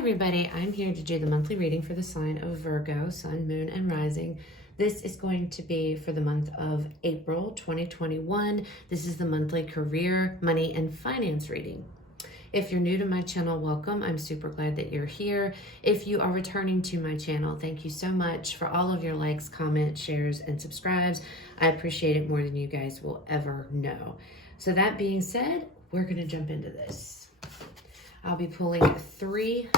everybody, I'm here to do the monthly reading for the sign of Virgo, Sun, Moon, and Rising. This is going to be for the month of April 2021. This is the monthly career, money, and finance reading. If you're new to my channel, welcome. I'm super glad that you're here. If you are returning to my channel, thank you so much for all of your likes, comments, shares, and subscribes. I appreciate it more than you guys will ever know. So that being said, we're going to jump into this. I'll be pulling 3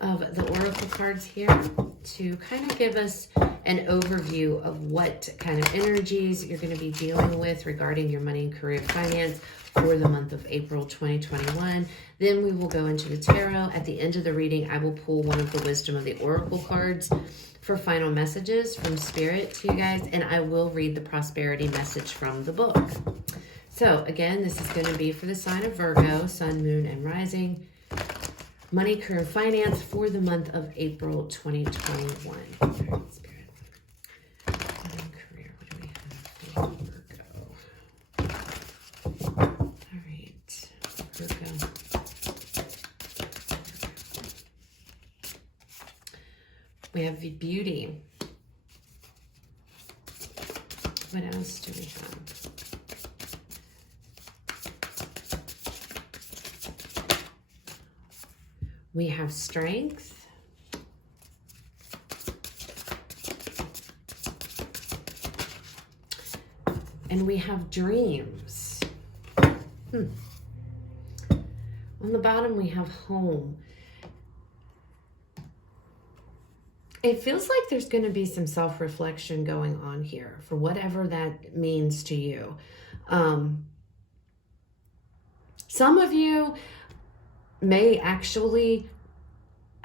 of the oracle cards here to kind of give us an overview of what kind of energies you're going to be dealing with regarding your money and career finance for the month of April 2021. Then we will go into the tarot. At the end of the reading, I will pull one of the wisdom of the oracle cards for final messages from Spirit to you guys, and I will read the prosperity message from the book. So again, this is going to be for the sign of Virgo, Sun, Moon, and Rising. Money, career, finance for the month of April 2021. All right, Spirit. Money and career, what do we have for Virgo? All right, Virgo. We have the beauty. What else do we have? We have strength. And we have dreams. On the bottom, we have home. It feels like there's going to be some self-reflection going on here for whatever that means to you. Some of you may actually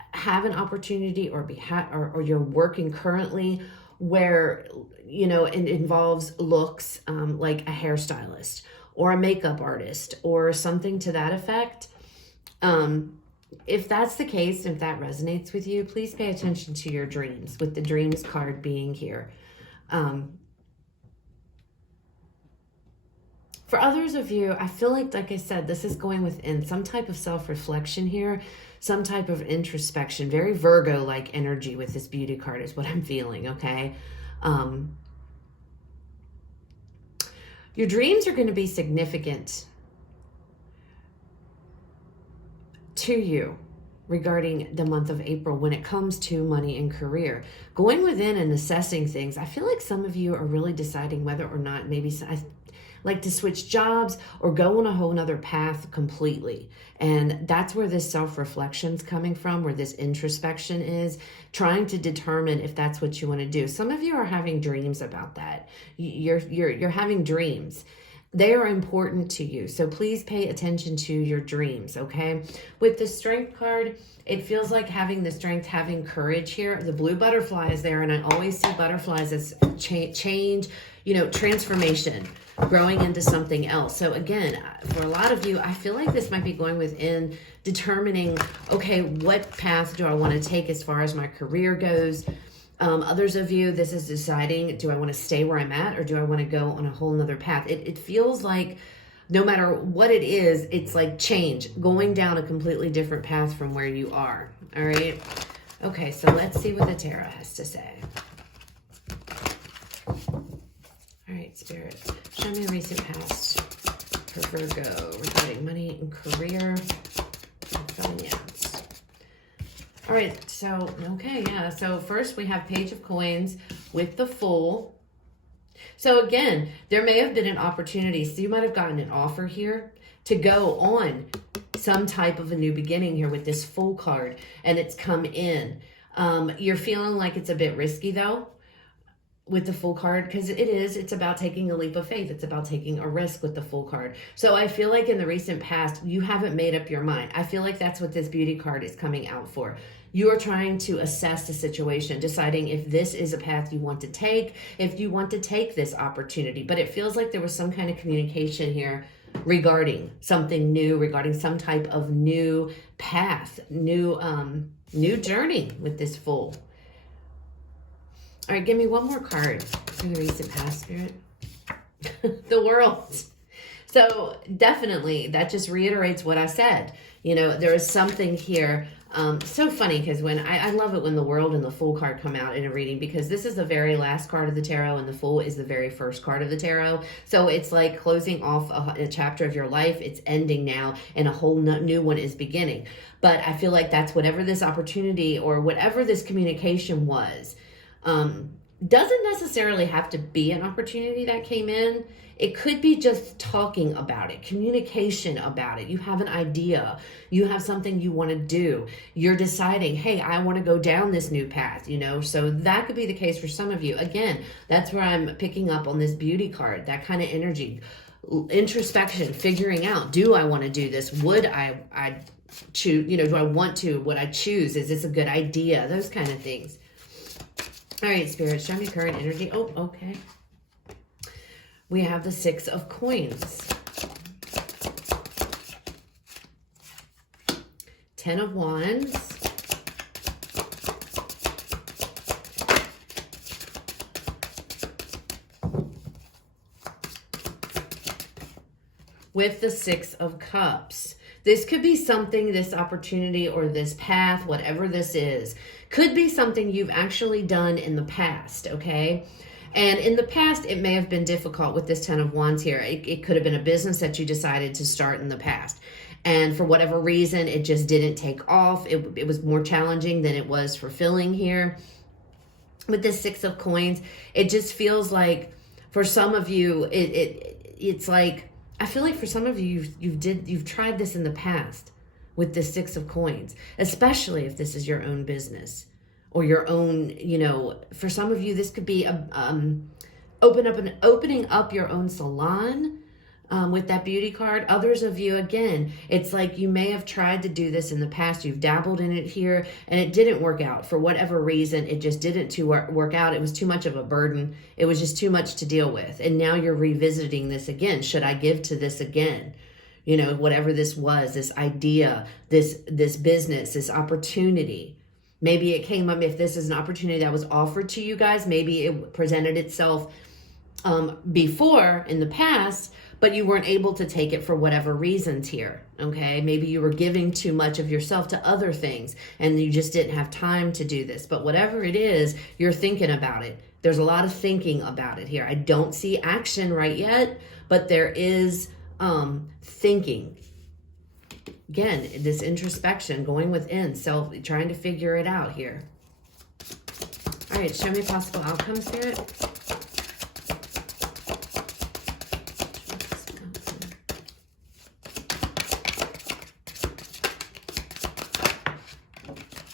have an opportunity or or you're working currently where, you know, it involves looks, like a hairstylist or a makeup artist or something to that effect. If that's the case, if that resonates with you, please pay attention to your dreams, with the dreams card being here. For others of you, I feel like I said, this is going within some type of self-reflection here, some type of introspection, very Virgo-like energy with this beauty card is what I'm feeling, okay? Your dreams are going to be significant to you regarding the month of April when it comes to money and career. Going within and assessing things, I feel like some of you are really deciding whether or not maybe like to switch jobs or go on a whole nother path completely. And that's where this self-reflection's coming from, where this introspection is, trying to determine if that's what you want to do. Some of you are having dreams about that. You're having dreams. They are important to you. So please pay attention to your dreams, okay? With the strength card, it feels like having the strength, having courage here. The blue butterfly is there, and I always see butterflies as change, you know, transformation, growing into something else. So again, for a lot of you, I feel like this might be going within determining, okay, what path do I want to take as far as my career goes? Others of you, this is deciding, do I want to stay where I'm at or do I want to go on a whole nother path? It feels like no matter what it is, it's like change, going down a completely different path from where you are. All right. Okay, so let's see what the tarot has to say. All right, Spirit, show me a recent past for Virgo regarding money and career and finance. All right, so, okay, yeah. So first we have Page of Coins with the Fool. So again, there may have been an opportunity. So you might have gotten an offer here to go on some type of a new beginning here with this Fool card, and it's come in. You're feeling like it's a bit risky though with the Fool card, because it's about taking a leap of faith. It's about taking a risk with the Fool card. So I feel like in the recent past, you haven't made up your mind. I feel like that's what this beauty card is coming out for. You are trying to assess the situation, deciding if this is a path you want to take, if you want to take this opportunity. But it feels like there was some kind of communication here regarding something new, regarding some type of new path, new journey with this Fool. All right, give me one more card for the recent past, Spirit. The World. So definitely that just reiterates what I said. You know, there is something here. So funny because when I love it when the World and the Fool card come out in a reading, because this is the very last card of the tarot and the Fool is the very first card of the tarot. So it's like closing off a chapter of your life. It's ending now and a whole new one is beginning. But I feel like that's whatever this opportunity or whatever this communication was, doesn't necessarily have to be an opportunity that came in. It could be just talking about it, communication about it. You have an idea. You have something you want to do. You're deciding, hey, I want to go down this new path, you know? So that could be the case for some of you. Again, that's where I'm picking up on this beauty card, that kind of energy, introspection, figuring out, do I want to do this? Would I choose, you know, do I want to? Would I choose? Is this a good idea? Those kind of things. All right, Spirit, show me current energy. Oh, okay. We have the 6 of Coins. 10 of Wands. With the 6 of Cups. This could be something, this opportunity or this path, whatever this is, could be something you've actually done in the past, okay? And in the past, it may have been difficult with this 10 of Wands here. It could have been a business that you decided to start in the past. And for whatever reason, it just didn't take off. It was more challenging than it was fulfilling here. With this 6 of Coins, it just feels like for some of you, it's like, I feel like for some of you, you've tried this in the past with this 6 of Coins, especially if this is your own business. Or your own, you know, for some of you, this could be opening up your own salon with that beauty card. Others of you, again, it's like you may have tried to do this in the past. You've dabbled in it here and it didn't work out. For whatever reason, it just didn't work out. It was too much of a burden. It was just too much to deal with. And now you're revisiting this again. Should I give to this again? You know, whatever this was, this idea, this business, this opportunity. Maybe it came up, if this is an opportunity that was offered to you guys, maybe it presented itself before in the past, but you weren't able to take it for whatever reasons here, okay? Maybe you were giving too much of yourself to other things and you just didn't have time to do this. But whatever it is, you're thinking about it. There's a lot of thinking about it here. I don't see action right yet, but there is thinking. Again, this introspection, going within, trying to figure it out here. All right, show me possible outcome, Spirit.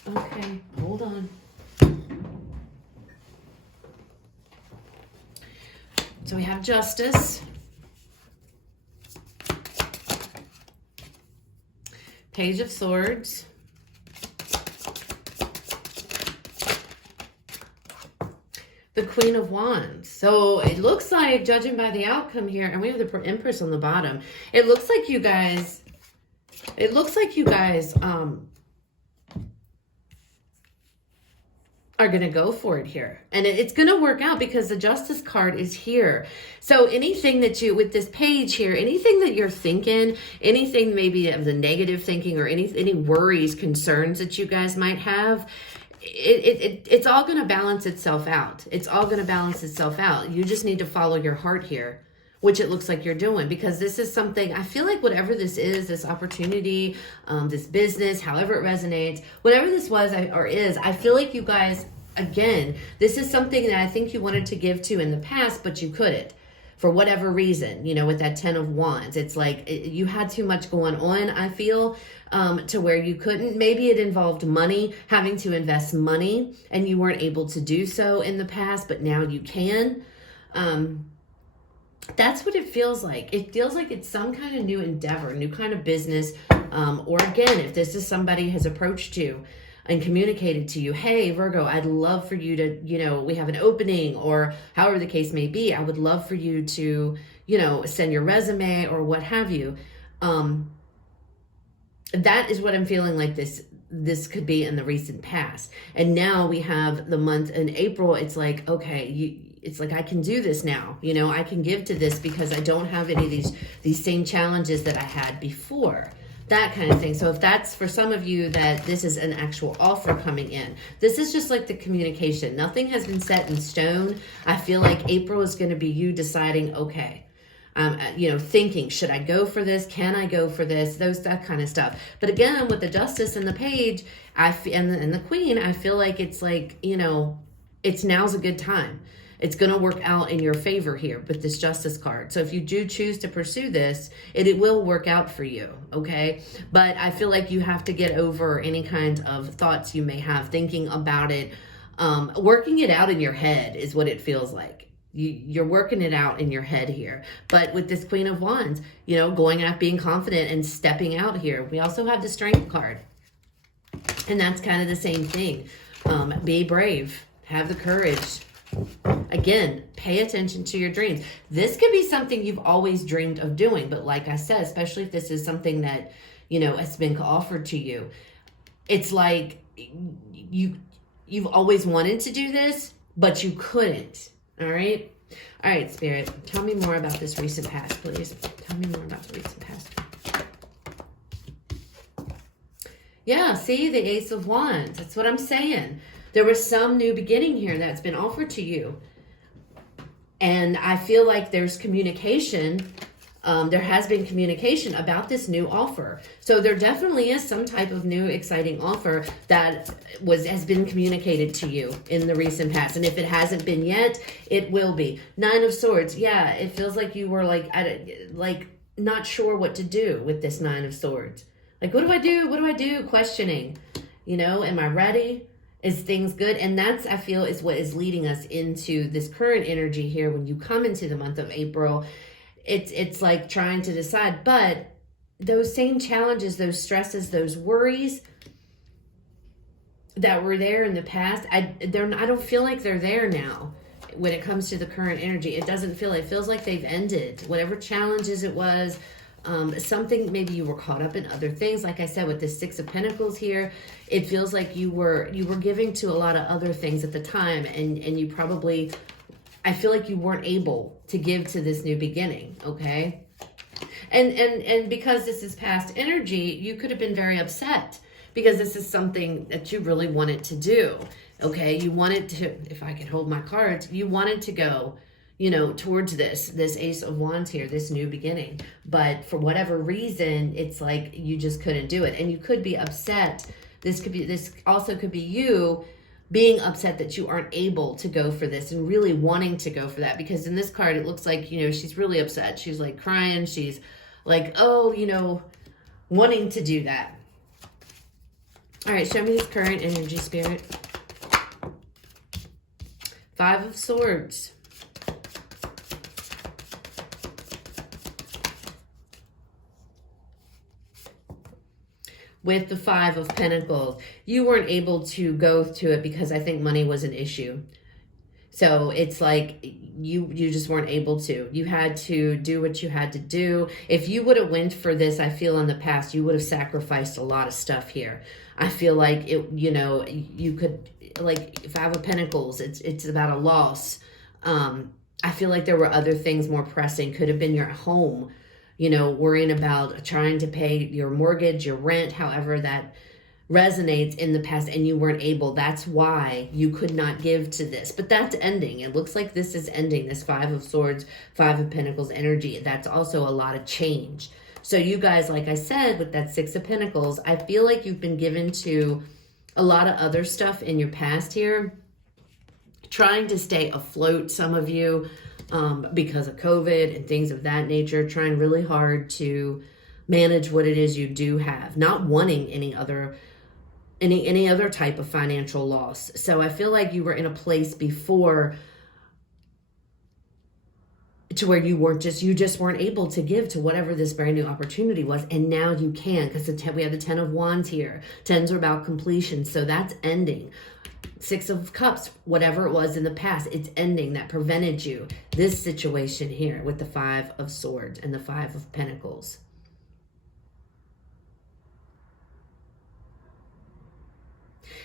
Okay, hold on. So we have Justice. Page of Swords. The Queen of Wands. So it looks like, judging by the outcome here, and we have the Empress on the bottom, it looks like you guys are going to go for it here. And it's going to work out because the Justice card is here. So anything that you, with this page here, anything that you're thinking, anything maybe of the negative thinking or any worries, concerns that you guys might have, it's all going to balance itself out. It's all going to balance itself out. You just need to follow your heart here, which it looks like you're doing, because this is something, I feel like whatever this is, this opportunity, this business, however it resonates, whatever this was or is, I feel like you guys, again, this is something that I think you wanted to give to in the past, but you couldn't for whatever reason, you know, with that 10 of Wands. It's like you had too much going on, I feel, to where you couldn't. Maybe it involved money, having to invest money, and you weren't able to do so in the past, but now you can. That's what it feels like. It feels like it's some kind of new endeavor, new kind of business. Or again, if this is somebody has approached you and communicated to you, hey, Virgo, I'd love for you to, you know, we have an opening, or however the case may be, I would love for you to, you know, send your resume or what have you. That is what I'm feeling like this could be in the recent past. And now we have the month in April. It's like, okay, it's like I can do this now. You know, I can give to this because I don't have any of these same challenges that I had before. that kind of thing. So if that's for some of you that this is an actual offer coming in, this is just like the communication. Nothing has been set in stone. I feel like April is going to be you deciding, okay, thinking, should I go for this? Can I go for this? That kind of stuff. But again, with the Justice and the Page, and the Queen, I feel like it's like, it's now's a good time. It's going to work out in your favor here with this Justice card. So if you do choose to pursue this, it will work out for you, okay? But I feel like you have to get over any kind of thoughts you may have, thinking about it, working it out in your head is what it feels like. You're working it out in your head here. But with this Queen of Wands, going out, being confident and stepping out here. We also have the Strength card. And that's kind of the same thing. Be brave. Have the courage. Again, pay attention to your dreams. This could be something you've always dreamed of doing, but like I said, especially if this is something that, has been offered to you, it's like you've always wanted to do this, but you couldn't. All right, Spirit, tell me more about this recent past, please. Tell me more about the recent past. Yeah, see, the Ace of Wands. That's what I'm saying. There was some new beginning here that's been offered to you. And I feel like there's communication. There has been communication about this new offer. So there definitely is some type of new exciting offer that has been communicated to you in the recent past. And if it hasn't been yet, it will be. Nine of Swords. Yeah, it feels like you were not sure what to do with this Nine of Swords. Like, what do I do? What do I do? Questioning. Am I ready? Is things good? And that's, I feel, is what is leading us into this current energy here. When you come into the month of April, it's like trying to decide. But those same challenges, those stresses, those worries that were there in the past, I don't feel like they're there now. When it comes to the current energy, it feels like they've ended. Whatever challenges it was, something, maybe you were caught up in other things. Like I said, with the Six of Pentacles here, it feels like you were giving to a lot of other things at the time, and you probably, I feel like you weren't able to give to this new beginning, okay? And because this is past energy, you could have been very upset because this is something that you really wanted to do, okay? You wanted to, if I could hold my cards, you wanted to go, towards this Ace of Wands here, this new beginning. But for whatever reason, it's like you just couldn't do it. And you could be upset. This also could be you being upset that you aren't able to go for this and really wanting to go for that. Because in this card, it looks like, she's really upset. She's like crying. She's like, wanting to do that. All right, show me this current energy, Spirit. Five of Swords. With the Five of Pentacles, you weren't able to go to it because I think money was an issue. So it's like you just weren't able to. You had to do what you had to do. If you would have went for this, I feel in the past, you would have sacrificed a lot of stuff here. I feel like you could, like Five of Pentacles, it's about a loss. I feel like there were other things more pressing. Could have been your home. Worrying about trying to pay your mortgage, your rent, however that resonates in the past, and you weren't able. That's why you could not give to this. But that's ending. It looks like this is ending, this Five of Swords, Five of Pentacles energy. That's also a lot of change. So you guys, like I said, with that Six of Pentacles, I feel like you've been given to a lot of other stuff in your past here, trying to stay afloat, some of you, because of COVID and things of that nature, trying really hard to manage what it is you do have, not wanting any other type of financial loss. So I feel like you were in a place before to where you just weren't able to give to whatever this brand new opportunity was, and now you can, because we have the Ten of Wands here. Tens are about completion, so that's ending. Six of Cups, whatever it was in the past, it's ending. That prevented you. This situation here with the Five of Swords and the Five of Pentacles.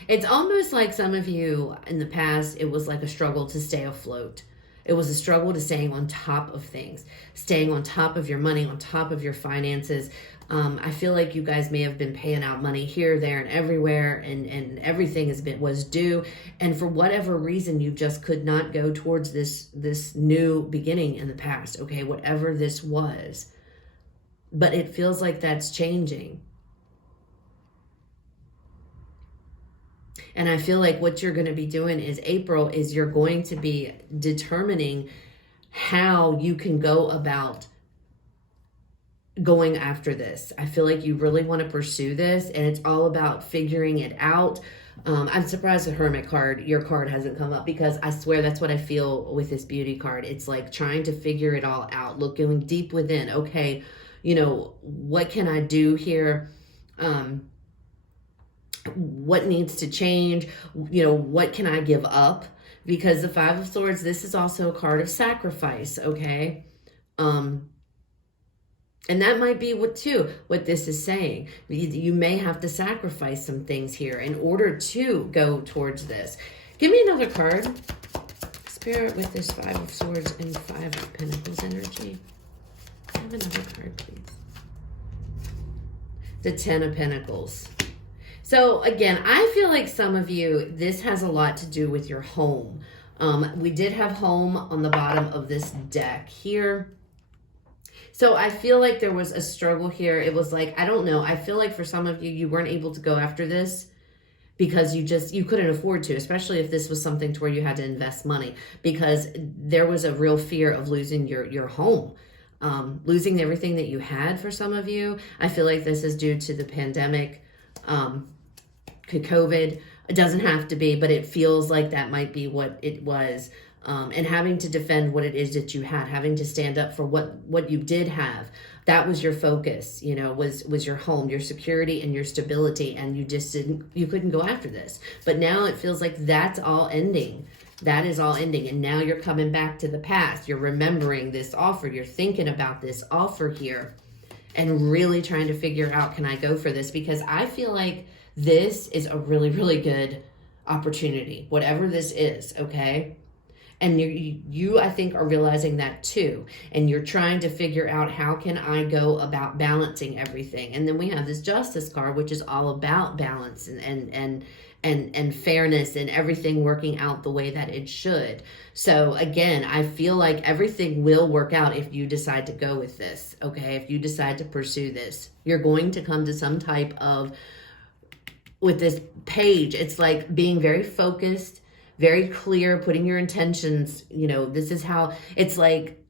It's almost like some of you in the past, it was like a struggle to stay afloat. It was a struggle to staying on top of things, staying on top of your money, on top of your finances, I feel like you guys may have been paying out money here, there, and everywhere, and everything was due. And for whatever reason, you just could not go towards this new beginning in the past, okay? Whatever this was. But it feels like that's changing. And I feel like what you're going to be doing is April is you're going to be determining how you can go about going after this. I feel like you really want to pursue this, and it's all about figuring it out. I'm surprised the Hermit card, your card, hasn't come up, because I swear that's what I feel with this Beauty card. It's like trying to figure it all out, going deep within. Okay, you know, what can I do here? What needs to change? You know, what can I give up? Because the Five of Swords, this is also a card of sacrifice, okay? And that might be what this is saying. You may have to sacrifice some things here in order to go towards this. Give me another card. Spirit, with this Five of Swords and Five of Pentacles energy. Have another card, please. The Ten of Pentacles. So again, I feel like some of you, this has a lot to do with your home. We did have home on the bottom of this deck here. So I feel like there was a struggle here. It was like, I don't know. I feel like for some of you, you weren't able to go after this because you couldn't afford to, especially if this was something to where you had to invest money, because there was a real fear of losing your home, losing everything that you had for some of you. I feel like this is due to the pandemic, COVID. It doesn't have to be, but it feels like that might be what it was. And having to defend what it is that you had, having to stand up for what you did have. That was your focus, you know, was your home, your security and your stability. And you couldn't go after this. But now it feels like that's all ending. That is all ending. And now you're coming back to the past. You're remembering this offer. You're thinking about this offer here and really trying to figure out, can I go for this? Because I feel like this is a really, really good opportunity, whatever this is, okay? And you, I think, are realizing that too. And you're trying to figure out, how can I go about balancing everything? And then we have this Justice card, which is all about balance and fairness and everything working out the way that it should. So again, I feel like everything will work out if you decide to go with this, okay? If you decide to pursue this, you're going to come to some type of, with this page, it's like being very focused, very clear, putting your intentions, you know, this is how, it's like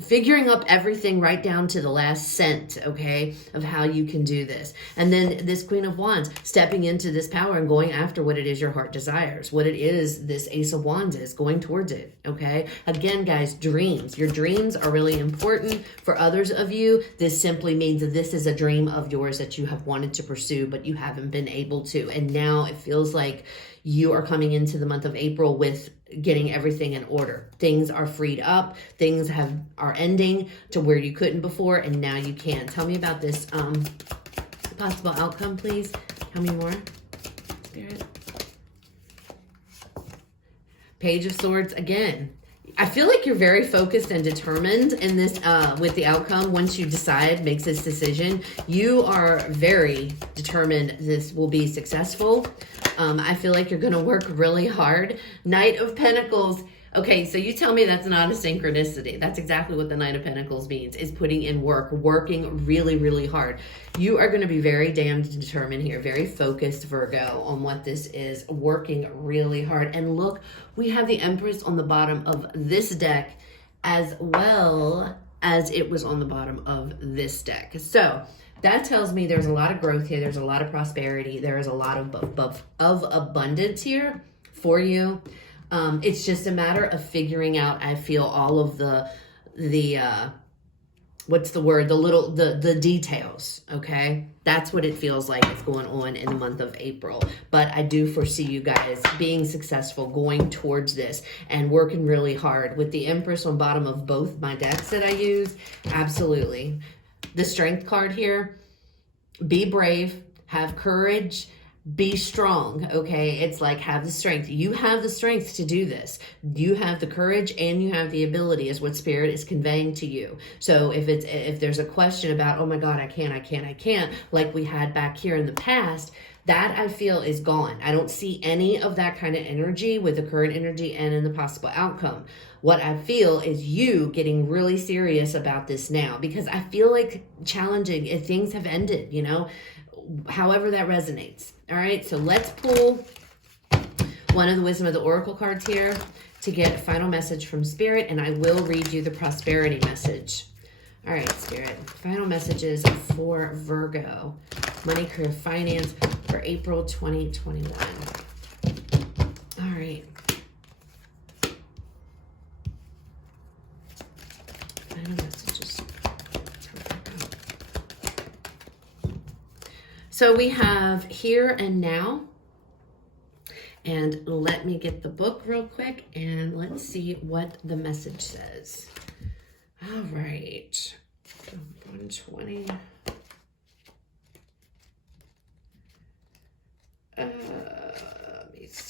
figuring up everything right down to the last cent, okay, of how you can do this. And then this Queen of Wands, stepping into this power and going after what it is your heart desires, what it is this Ace of Wands is, going towards it, okay? Again, guys, dreams. Your dreams are really important. For others of you, this simply means that this is a dream of yours that you have wanted to pursue, but you haven't been able to. And now it feels like you are coming into the month of April with getting everything in order. Things are freed up. Things are ending to where you couldn't before, and now you can. Tell me about this possible outcome, please. Tell me more, Spirit. Page of Swords again. I feel like you're very focused and determined in this with the outcome. Once you decide, makes this decision, you are very determined this will be successful. I feel like you're going to work really hard. Knight of Pentacles. Okay, so you tell me that's not a synchronicity. That's exactly what the Knight of Pentacles means, is putting in work, working really, really hard. You are going to be very damned determined here, very focused, Virgo, on what this is, working really hard. And look, we have the Empress on the bottom of this deck as well as it was on the bottom of this deck. So that tells me there's a lot of growth here. There's a lot of prosperity. There is a lot of abundance here for you. It's just a matter of figuring out, I feel, all of the what's the word? The details, okay? That's what it feels like is going on in the month of April. But I do foresee you guys being successful, going towards this and working really hard. With the Empress on bottom of both my decks that I use, absolutely. The Strength card here, be brave, have courage, Be strong, okay? It's like, have the strength. You have the strength to do this. You have the courage and you have the ability, is what Spirit is conveying to you. So if there's a question about, oh my God, I can't, like we had back here in the past, that I feel is gone. I don't see any of that kind of energy with the current energy and in the possible outcome. What I feel is you getting really serious about this now, because I feel like challenging if things have ended, you know, however that resonates. All right, so let's pull one of the Wisdom of the Oracle cards here to get a final message from Spirit, and I will read you the prosperity message. All right, Spirit, final messages for Virgo, money, career, finance for April 2021. All right. Final messages for Virgo. So we have here and now. And let me get the book real quick and let's see what the message says. All right, 120.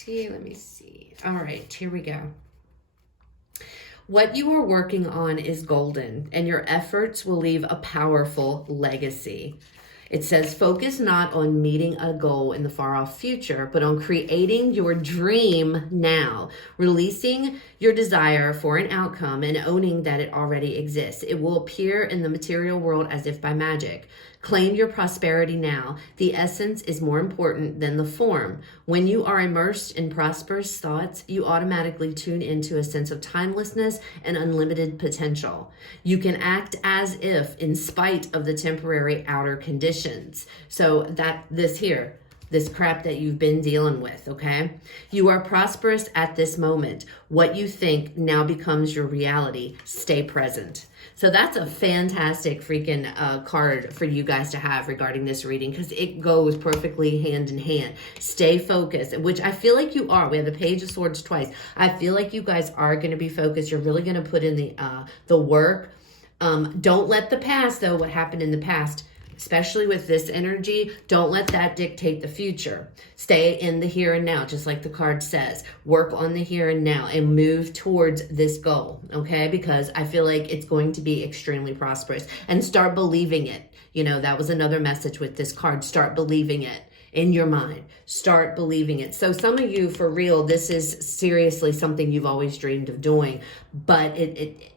Let me see. All right, here we go. What you are working on is golden, and your efforts will leave a powerful legacy. It says, focus not on meeting a goal in the far off future, but on creating your dream now, releasing your desire for an outcome and owning that it already exists. It will appear in the material world as if by magic. Claim your prosperity now. The essence is more important than the form. When you are immersed in prosperous thoughts, you automatically tune into a sense of timelessness and unlimited potential. You can act as if, in spite of the temporary outer conditions. So this crap that you've been dealing with, okay? You are prosperous at this moment. What you think now becomes your reality. Stay present. So that's a fantastic freaking card for you guys to have regarding this reading, because it goes perfectly hand in hand. Stay focused, which I feel like you are. We have the Page of Swords twice. I feel like you guys are going to be focused. You're really going to put in the work. Don't let the past, though, what happened in the past, especially with this energy, don't let that dictate the future. Stay in the here and now, just like the card says. Work on the here and now and move towards this goal, okay? Because I feel like it's going to be extremely prosperous. And start believing it. You know, that was another message with this card. Start believing it in your mind. Start believing it. So some of you, for real, this is seriously something you've always dreamed of doing, but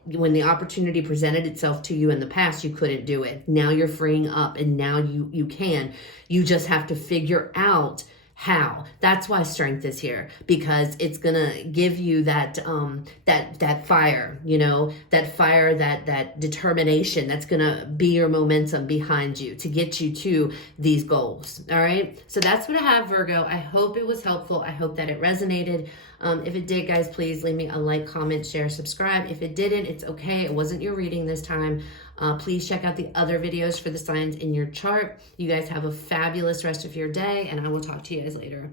when the opportunity presented itself to you in the past, you couldn't do it. Now you're freeing up, and now you can. You just have to figure out how. That's why strength is here, because it's gonna give you that that fire, you know, that fire, that determination that's gonna be your momentum behind you to get you to these goals. All right, so that's what I have, Virgo. I hope it was helpful. I hope that it resonated. If it did, guys, please leave me a like, comment, share, subscribe. If it didn't, it's okay. It wasn't your reading this time. Please check out the other videos for the signs in your chart. You guys have a fabulous rest of your day, and I will talk to you guys later.